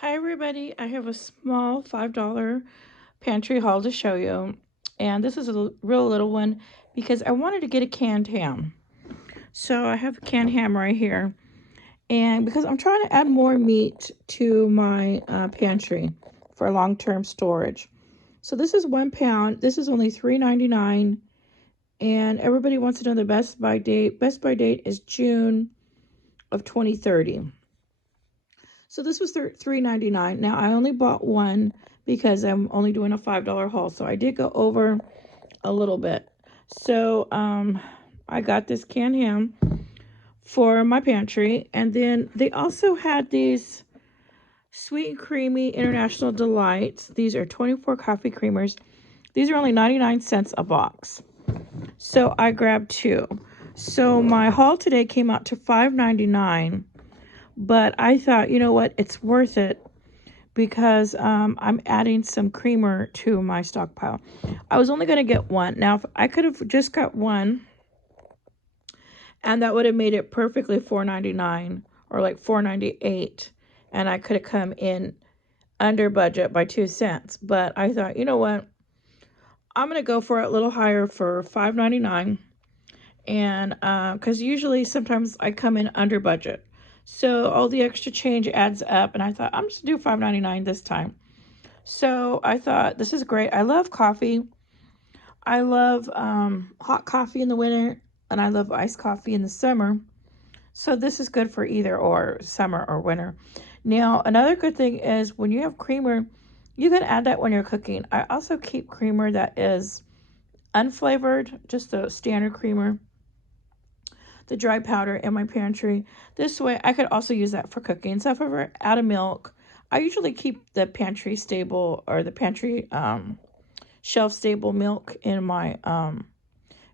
Hi everybody, I have a small $5 pantry haul to show you. And this is a real little one because I wanted to get a canned ham. So I have a canned ham right here. And because I'm trying to add more meat to my pantry for long-term storage. So this is 1 pound. This is only $3.99. And everybody wants to know the best by date. Best by date is June of 2030. So this was $3.99. Now I only bought one because I'm only doing a $5 haul. So I did go over a little bit. So I got this canned ham for my pantry. And then they also had these sweet and creamy International Delights. These are 24 coffee creamers. These are only 99 cents a box. So I grabbed two. So my haul today came out to $5.99. But I thought, you know what, it's worth it because I'm adding some creamer to my stockpile. I was only going to get one. Now, if I could have just got one, and that would have made it perfectly $4.99 or like $4.98, and I could have come in under budget by 2 cents. But I thought, you know what, I'm going to go for it a little higher for $5.99, and because usually sometimes I come in under budget. So all the extra change adds up, and I thought I'm just going to do $5.99 this time. So I thought this is great. I love coffee. I love hot coffee in the winter, and I love iced coffee in the summer. So this is good for either or, summer or winter. Now, another good thing is when you have creamer, you can add that when you're cooking. I also keep creamer that is unflavored, just the standard creamer, the dry powder in my pantry. This way, I could also use that for cooking. So if I ever add a milk, I usually keep the pantry stable or the pantry shelf stable milk in my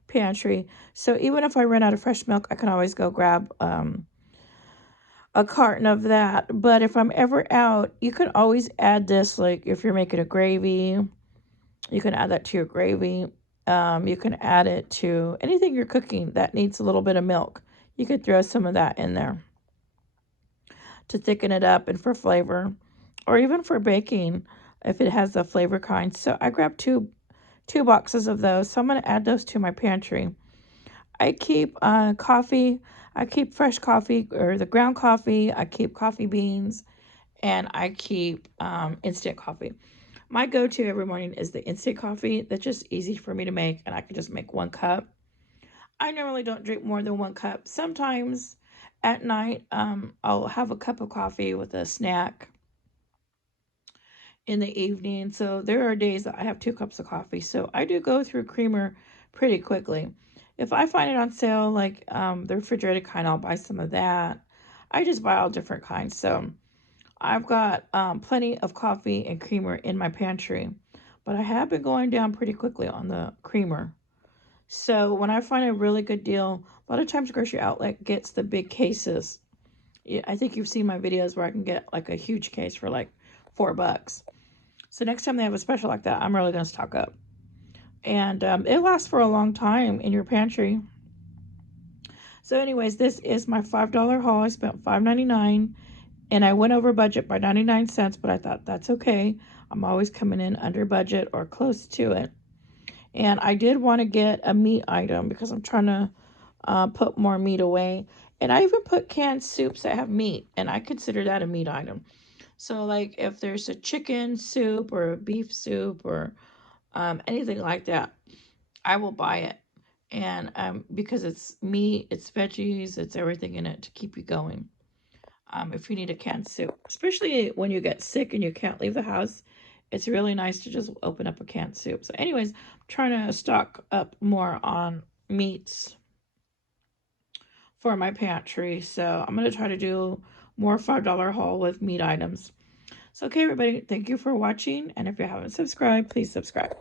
pantry. So even if I run out of fresh milk, I can always go grab a carton of that. But if I'm ever out, you can always add this, like if you're making a gravy, you can add that to your gravy. You can add it to anything you're cooking that needs a little bit of milk. You could throw some of that in there to thicken it up and for flavor, or even for baking if it has the flavor kind. So I grabbed two boxes of those. So I'm going to add those to my pantry. I keep coffee. I keep fresh coffee or the ground coffee. I keep coffee beans, and I keep instant coffee. My go-to every morning is the instant coffee. That's just easy for me to make, and I can just make 1 cup. I normally don't drink more than 1 cup. Sometimes at night, I'll have a cup of coffee with a snack in the evening. So there are days that I have 2 cups of coffee. So I do go through creamer pretty quickly. If I find it on sale, like the refrigerated kind, I'll buy some of that. I just buy all different kinds. So I've got plenty of coffee and creamer in my pantry. But I have been going down pretty quickly on the creamer. So when I find a really good deal, a lot of times Grocery Outlet gets the big cases. Yeah, I think you've seen my videos where I can get like a huge case for like $4. So next time they have a special like that, I'm really going to stock up. And it lasts for a long time in your pantry. So anyways, this is my $5 haul. I spent $5.99, and I went over budget by 99 cents, but I thought that's okay. I'm always coming in under budget or close to it. And I did want to get a meat item because I'm trying to put more meat away. And I even put canned soups that have meat, and I consider that a meat item. So like if there's a chicken soup or a beef soup or anything like that, I will buy it. And because it's meat, it's veggies, it's everything in it to keep you going. If you need a canned soup, especially when you get sick and you can't leave the house, it's really nice to just open up a canned soup. So anyways, I'm trying to stock up more on meats for my pantry. So I'm going to try to do more $5 haul with meat items. So, okay, everybody, thank you for watching. And if you haven't subscribed, please subscribe.